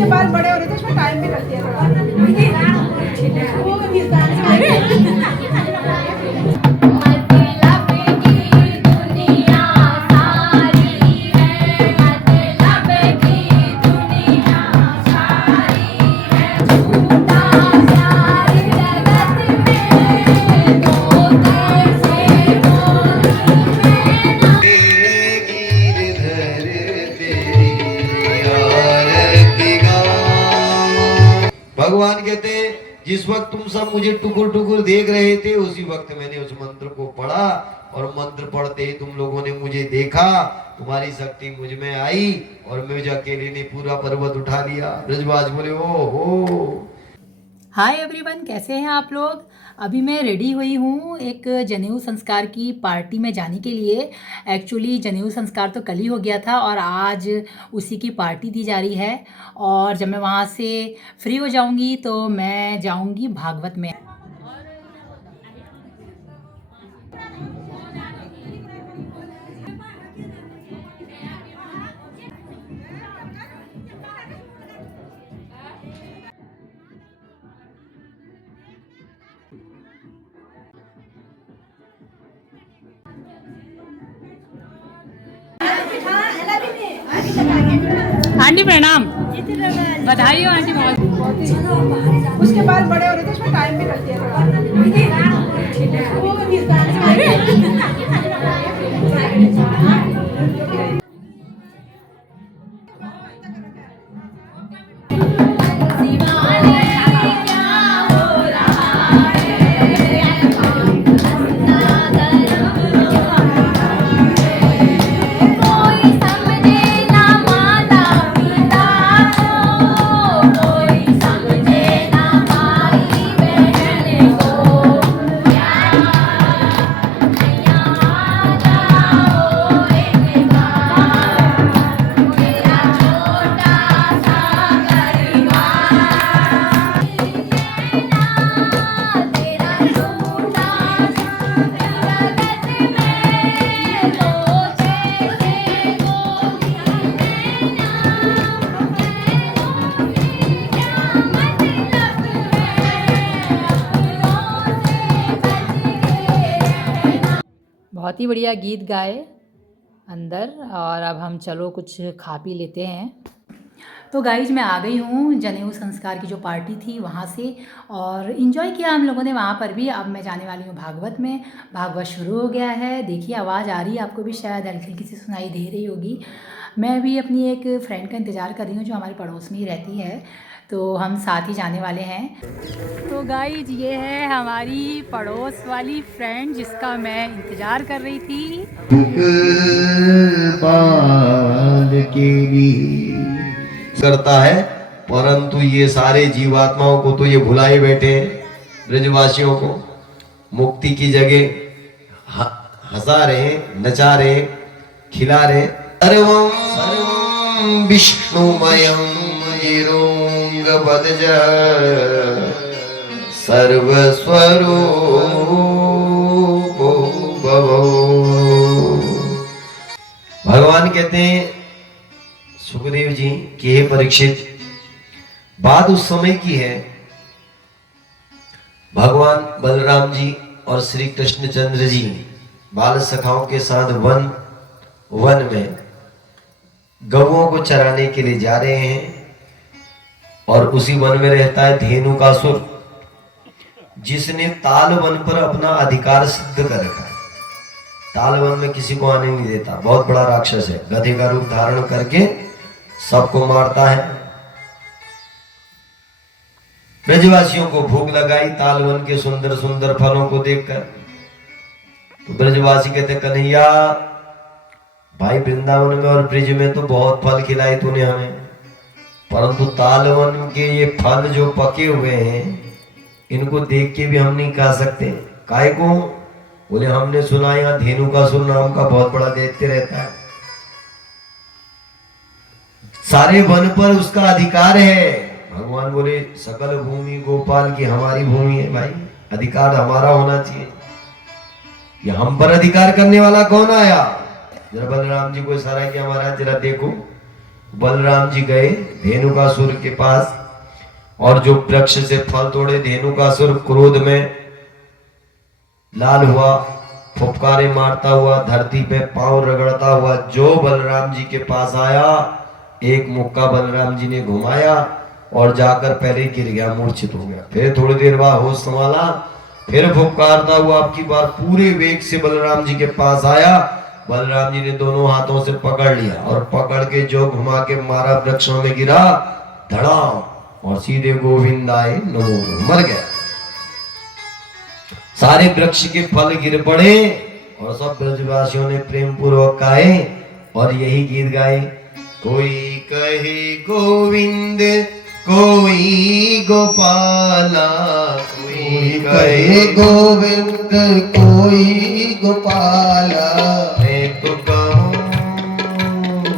उसके बाद बड़े हो रहे थे, उसमें टाइम भी लगती है थोड़ा। वो हिंदुस्तान से भगवान कहते हैं जिस वक्त तुम सब मुझे टुकुर टुकुर देख रहे थे उसी वक्त मैंने उस मंत्र को पढ़ा और मंत्र पढ़ते ही तुम लोगों ने मुझे देखा, तुम्हारी शक्ति मुझ में आई और मुझे अकेले ने पूरा पर्वत उठा लिया। ब्रजवाज बोले ओ हो। हाय एवरीवन, कैसे हैं आप लोग। अभी मैं रेडी हुई हूँ एक जनेऊ संस्कार की पार्टी में जाने के लिए। एक्चुअली जनेऊ संस्कार तो कल ही हो गया था और आज उसी की पार्टी दी जा रही है। और जब मैं वहाँ से फ्री हो जाऊँगी तो मैं जाऊँगी भागवत में। आंटी प्रणाम। बधाई हो आंटी बहुत। उसके बाद बड़े हो रहे थे, उसमें टाइम भी लगती है थोड़ा। वो हिंदुस्तान से बहुत ही बढ़िया गीत गाए अंदर। और अब हम चलो कुछ खा पी लेते हैं। तो गाइज मैं आ गई हूँ जनेऊ संस्कार की जो पार्टी थी वहाँ से, और इन्जॉय किया हम लोगों ने वहाँ पर भी। अब मैं जाने वाली हूँ भागवत में। भागवत शुरू हो गया है, देखिए आवाज़ आ रही है आपको भी, शायद हल्की हल्की सी सुनाई दे रही होगी। मैं भी अपनी एक फ्रेंड का इंतज़ार कर रही हूँ जो हमारे पड़ोस में ही रहती है, तो हम साथ ही जाने वाले हैं। तो गाइज ये है हमारी पड़ोस वाली फ्रेंड जिसका मैं इंतज़ार कर रही थी। करता है, परंतु ये सारे जीवात्माओं को तो ये भुलाए बैठे हैं। ब्रजवासियों को मुक्ति की जगह हंसा रहे, नचा रहे, खिला रहे। सर्वं विष्णुमयं गिरोंगपदज सर्वस्वरूपो भवो। भगवान कहते हैं सुखदेव जी कि हे परीक्षित, बात उस समय की है, भगवान बलराम जी और श्री कृष्णचंद्र जी बाल सखाओं के साथ वन में गौओं को चराने के लिए जा रहे हैं। और उसी वन में रहता है धेनुकासुर, जिसने ताल वन पर अपना अधिकार सिद्ध कर रखा है। ताल वन में किसी को आने नहीं देता, बहुत बड़ा राक्षस है, गधे का रूप धारण करके सबको मारता है। ब्रजवासियों को भूख लगाई तालवन के सुंदर सुंदर फलों को देखकर। तो ब्रजवासी कहते कन्हैया भाई, वृंदावन में और ब्रिज में तो बहुत फल खिलाए तूने हमें, परंतु तालवन के ये फल जो पके हुए हैं इनको देख के भी हम नहीं खा सकते। काय को? बोले हमने सुना यहाँ धेनुकासुर नाम का बहुत बड़ा दैत्य रहता है, सारे वन पर उसका अधिकार है। भगवान बोले सकल भूमि गोपाल की हमारी भूमि है भाई, अधिकार हमारा होना चाहिए। ये हम पर अधिकार करने वाला कौन आया? जरा बलराम जी को इशारा किया, महाराज जरा देखो बलराम जी गए धेनुकासुर के पास और जो वृक्ष से फल तोड़े, धेनुकासुर क्रोध में लाल हुआ, फुफकारे मारता हुआ, धरती पे पांव रगड़ता हुआ जो बलराम जी के पास आया, एक मुक्का बलराम जी ने घुमाया और जाकर पहले गिर गया, मूर्छित हो गया। फिर थोड़ी देर बाद होश संभाला, फिर फुफकारता हुआ आपकी बार पूरे वेग से बलराम जी के पास आया। बलराम जी ने दोनों हाथों से पकड़ लिया और पकड़ के जो घुमा के मारा, वृक्षों में गिरा धड़ाम, और सीधे गोविंदाय नमो मर गया। सारे वृक्ष के फल गिर पड़े और सब ब्रजवासियों ने प्रेम पूर्वक गाए और यही गीत गाए। कोई कहे गोविंद, कोई गोपाला, कोई कहे गोविंद, कोई गोपाला।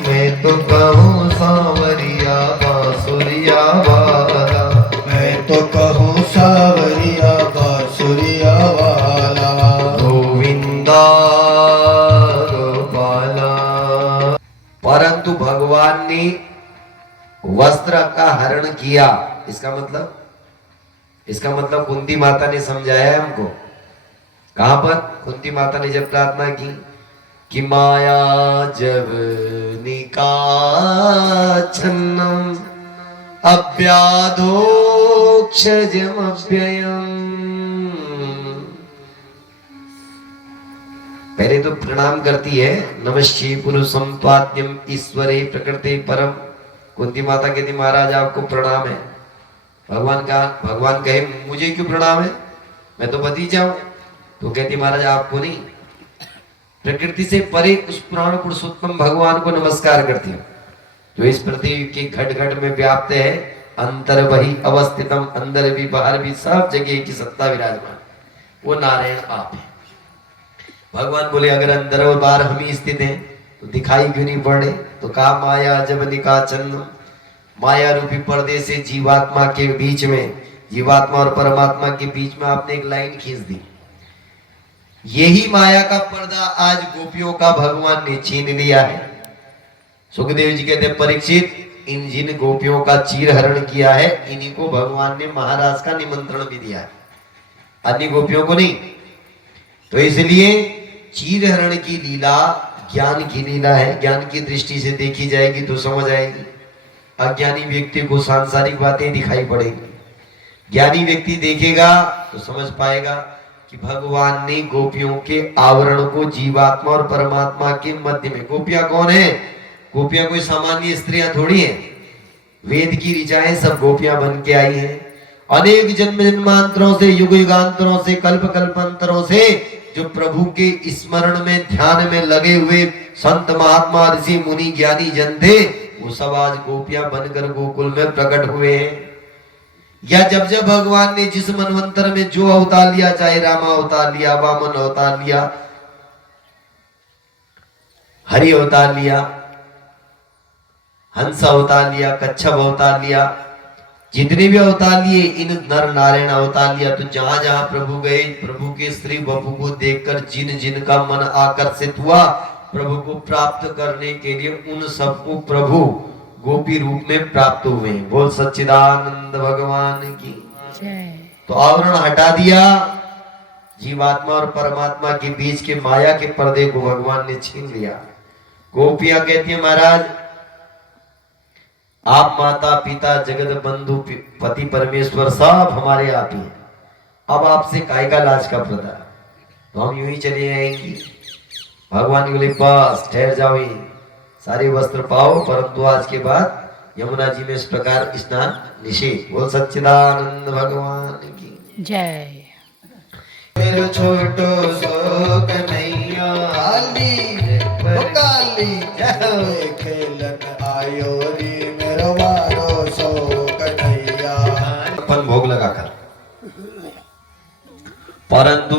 मैं तो कहूँ सांवरिया बांसुरिया वाला, मैं तो कहूँ सांवरिया बांसुरिया वाला। गोविंदा गोपाला। परंतु भगवान ने वस्त्र का हरण किया। इसका मतलब कुंती माता ने समझाया है हमको। कहां पर कुंती माता ने जब प्रार्थना की कि माया जब निकाछन्नम अव्याधोक्षजमव्ययम्, पहले तो प्रणाम करती है, नमस्ते पुरुषं पाद्यम ईश्वरे प्रकृते परम। कुंती माता कहती महाराज आपको प्रणाम है। भगवान कहे मुझे क्यों प्रणाम है, मैं तो भतीजा हूं। तो कहती महाराज आपको नहीं, प्रकृति से परे उस पुराण पुरुषोत्तम भगवान को नमस्कार करती हूँ जो इस पृथ्वी के घट घट में व्याप्त है। अंतर वही अवस्थितम, अंदर भी बाहर भी सब जगह की सत्ता विराजमान, वो नारायण आप है। भगवान बोले अगर अंदर और बाहर हम ही स्थित हैं तो दिखाई क्यों नहीं पड़ रहे। तो कहा माया जब निकाचन, माया रूपी पर्दे से जीवात्मा के बीच में, जीवात्मा और परमात्मा के बीच में आपने एक लाइन खींच दी। यही माया का पर्दा आज गोपियों का भगवान ने छीन लिया है। सुखदेव जी कहते परीक्षित, इन जिन गोपियों का चीर हरण किया है इन्हीं को भगवान ने महाराज का निमंत्रण भी दिया है, अन्य गोपियों को नहीं। तो इसलिए चीर हरण की लीला ज्ञान की लीला है। ज्ञान की दृष्टि से देखी जाएगी तो समझ आएगी। अज्ञानी व्यक्ति को सांसारिक बातें दिखाई पड़ेगी, ज्ञानी व्यक्ति देखेगा तो समझ पाएगा कि भगवान ने गोपियों के आवरण को जीवात्मा और परमात्मा के मध्य में। गोपियां कौन है? गोपियां कोई सामान्य स्त्रियां थोड़ी हैं, वेद की ऋचाएं सब गोपियां बन के आई हैं। अनेक जन्म जन्मांतरों से, युग युगांतरों से, कल्प कल्पांतरों से जो प्रभु के स्मरण में, ध्यान में लगे हुए संत महात्मा ऋषि मुनि ज्ञानी जन थे, वो सब आज गोपियां बनकर गोकुल में प्रकट हुए हैं। या जब जब भगवान ने जिस मनवंतर में जो अवतार लिया, चाहे रामा अवतार लिया, वामन अवतार लिया, हरि अवतार लिया, हंस अवतार लिया, कच्छप अवतार लिया, जितने भी अवतार लिए, इन नर नारायण अवतार लिया, तो जहां जहां प्रभु गए, प्रभु के स्त्री बपू को देखकर जिन जिन का मन आकर्षित हुआ प्रभु को प्राप्त करने के लिए, उन सबको प्रभु गोपी रूप में प्राप्त हुए। बोल सच्चिदानंद भगवान की। तो आवरण हटा दिया, जीवात्मा और परमात्मा के बीच के माया के पर्दे को भगवान ने छीन लिया। गोपियां कहती है महाराज आप माता पिता जगत बंधु पति परमेश्वर सब हमारे आप ही हैं, अब आपसे काय का लाज का पर्दा, तो हम यूं ही चले आएंगे। भगवान के बोले बस ठहर जाओ, ही सारे वस्त्र पाओ, परंतु आज के बाद यमुना जी में इस प्रकार स्नान निषेध। बोल सच्चिदानंद भगवान की जय। मेरे छोटो सो कन्हैया काली जय खेलन आयो रे मेरो वारो सो कन्हैया। अपन भोग लगाकर, परंतु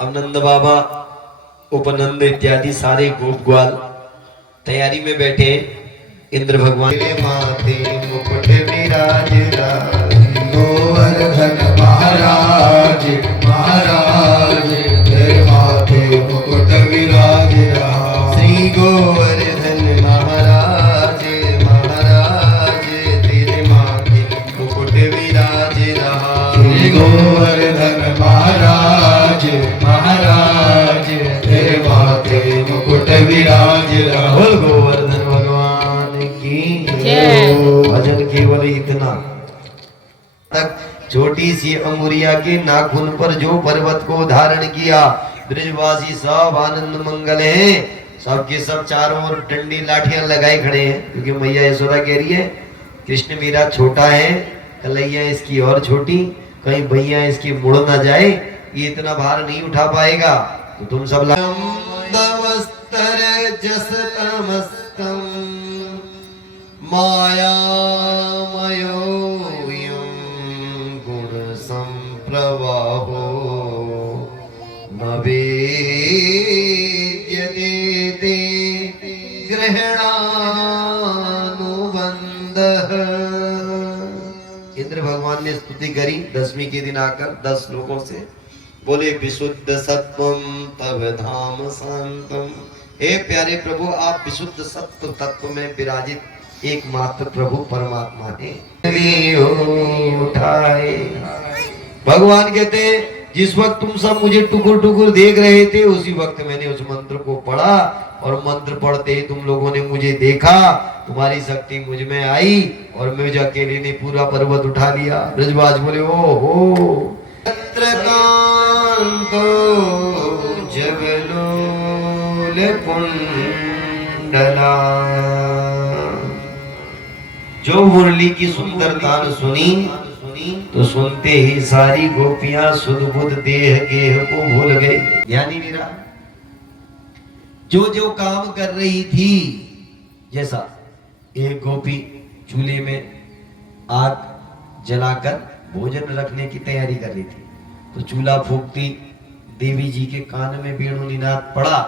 अब नंद बाबा, उपनंद इत्यादि सारे गोप ग्वाल तैयारी में बैठे। इंद्र भगवान माथे मुकुट विराज गोवर्धन महाराज महाराज तेरे माथे मुकुट विराज श्री गोवर्धन महाराज केवल इतना तक छोटी सी अमुरिया के नाखून पर जो पर्वत को धारण किया। ब्रजवासी सब आनंद मंगल हैं, सबके सब चारों ओर डंडी लाठियां लगाए खड़े हैं, क्योंकि मैया यशोदा कह रही है कृष्ण मेरा छोटा है, कन्हैया इसकी और छोटी, कहीं भैया इसकी मुड़ ना जाए, ये इतना भार नहीं उठा पाएगा। तो तुम सब मायामयो गुण संप्रवाहो न वेद्यते ग्रहणानुबंधः। इंद्र भगवान ने स्तुति करी दशमी के दिन आकर 10 लोगों से, बोले विशुद्ध सत्वम तव धाम शांतम। हे प्यारे प्रभु, आप विशुद्ध सत्व तत्व में विराजित एकमात्र प्रभु परमात्मा हैं। उठाए भगवान कहते हैं जिस वक्त तुम सब मुझे टुकुर टुकुर देख रहे थे, उसी वक्त मैंने उस मंत्र को पढ़ा, और मंत्र पढ़ते ही तुम लोगों ने मुझे देखा, तुम्हारी शक्ति मुझ में आई, और मुझे अकेले ने पूरा पर्वत उठा लिया। ब्रजवाज बोले ओ हो जगलोल कुंडला। जो मुरली की सुंदरता सुनी तो सुनते ही सारी गोपियां सुध बुध देह गेह को भूल गए। ज्ञानी मीरा जो जो काम कर रही थी, जैसा एक गोपी चूल्हे में आग जलाकर भोजन रखने की तैयारी कर रही थी, तो चूल्हा फूंकती देवी जी के कान में वेणु निनाद पड़ा,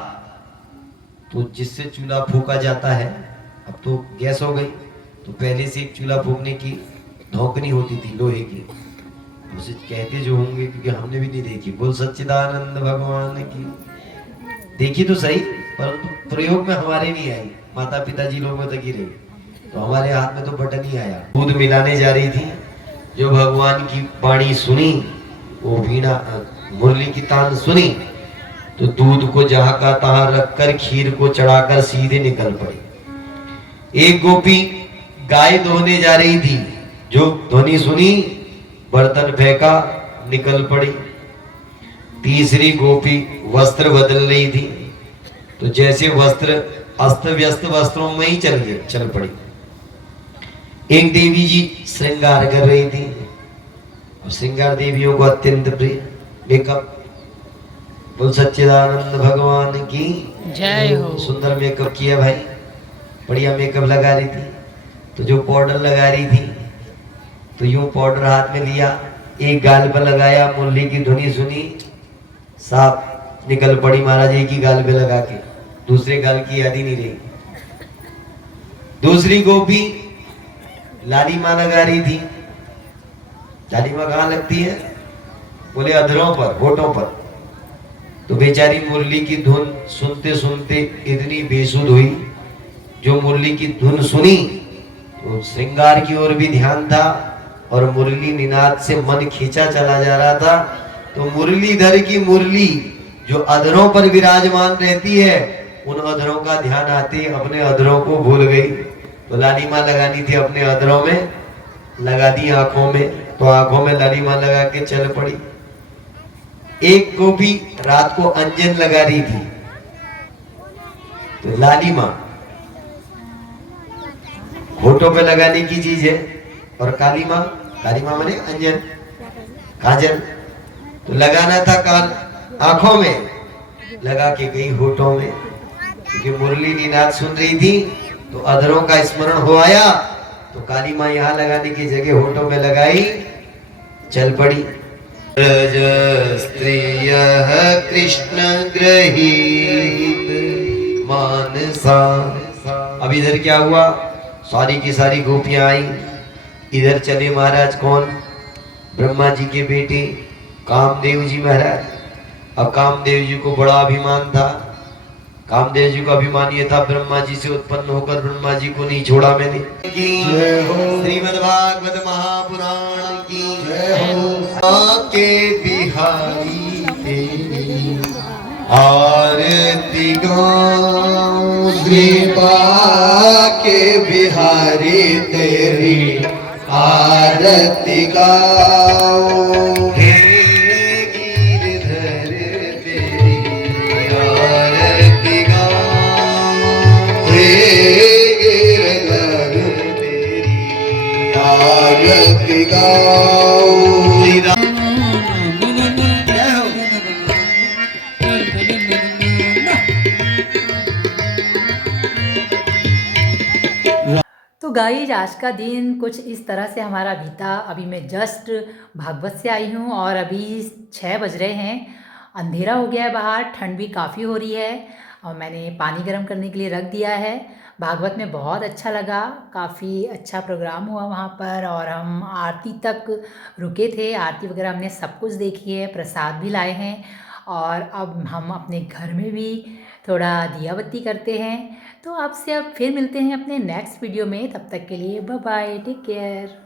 तो जिससे चूल्हा फूंका जाता है, अब तो गैस हो गई, तो पहले से एक चूल्हा फूंकने की धौकनी होती थी लोहे की, उसे कहते जो होंगे, क्योंकि हमने भी नहीं देखी। बोल सच्चिदानंद भगवान की। देखी तो सही, परंतु प्रयोग में हमारे नहीं आई, माता पिताजी लोगों तक ही रही, तो हमारे हाथ में तो बटन ही आया। दूध मिलाने जा रही थी, जो भगवान की वाणी सुनी, वो वीणा मुरली की तान सुनी, तो दूध को जहां का तहां रखकर खीर को चढ़ाकर सीधे निकल पड़ी। एक गोपी गाय दोहने जा रही थी, जो ध्वनि सुनी बर्तन फेंका, निकल पड़ी। तीसरी गोपी वस्त्र बदल रही थी, तो जैसे वस्त्र अस्त व्यस्त वस्त्रों में ही चल पड़ी। एक देवी जी श्रृंगार कर रही थी, और श्रृंगार देवियों को अत्यंत प्रिय मेकअप। बोल सच्चिदानंद भगवान की जय हो। सुंदर मेकअप किया भाई, बढ़िया मेकअप लगा रही थी, तो जो पाउडर लगा रही थी, तो यूं पाउडर हाथ में लिया, एक गाल पर लगाया, मुरली की धुनी सुनी, साफ निकल पड़ी महाराज एक ही गाल पे लगा के, दूसरे गाल की याद ही नहीं रही। दूसरी गोपी लाली माँ लगा रही थी। लाली माँ कहाँ लगती है? बोले अधरों पर, होठों पर। तो बेचारी मुरली की धुन सुनते सुनते इतनी बेसुध हुई, जो मुरली की धुन सुनी तो श्रृंगार की ओर भी ध्यान था, और मुरली निनाद से मन खींचा चला जा रहा था। तो मुरलीधर की मुरली जो अधरों पर विराजमान रहती है, उन अधरों का ध्यान आते अपने अधरों को भूल गई। तो लालिमा लगानी थी अपने अधरों में, लगा दी आंखों में, तो आंखों में लालिमा लगा के चल पड़ी। एक को भी रात को अंजन लगा रही थी, तो लालिमा होठों पे लगाने की चीज है, और काली माँ माने अंजन, काजल, तो लगाना था कान आंखों में, लगा के गई होठों में, क्योंकि मुरली निनाद सुन रही थी, तो अधरों का स्मरण हो आया, तो काली माँ यहाँ लगाने की जगह होठों में लगाई, चल पड़ी। स्त्रियः कृष्ण ग्रहीत मानसा। अब इधर क्या हुआ, सारी की सारी गोपियां आई, इधर चले महाराज कौन? ब्रह्मा जी के बेटे कामदेव जी महाराज। अब कामदेव जी को बड़ा अभिमान था, कामदेव जी को अभिमान ये था, ब्रह्मा जी से उत्पन्न होकर ब्रह्मा जी को नहीं छोड़ा मैंने। श्रीमद् भागवत महापुराण की जय हो। के बिहारी तेरी आरती गाऊं कृपा के बिहारी तेरी आरती गाओ। हे गिरधर तेरी आरती गाओ। हे गिरधर तेरी आरती गाओ। श्री राम। तो गाइज आज का दिन कुछ इस तरह से हमारा बीता। अभी मैं जस्ट भागवत से आई हूँ और अभी 6 बज रहे हैं। अंधेरा हो गया है बाहर, ठंड भी काफ़ी हो रही है और मैंने पानी गर्म करने के लिए रख दिया है। भागवत में बहुत अच्छा लगा, काफ़ी अच्छा प्रोग्राम हुआ वहाँ पर और हम आरती तक रुके थे। आरती वगैरह हमने सब कुछ देखी है, प्रसाद भी लाए हैं और अब हम अपने घर में भी थोड़ा दिया बत्ती करते हैं। तो आपसे अब फिर मिलते हैं अपने नेक्स्ट वीडियो में। तब तक के लिए बाय बाय, टेक केयर।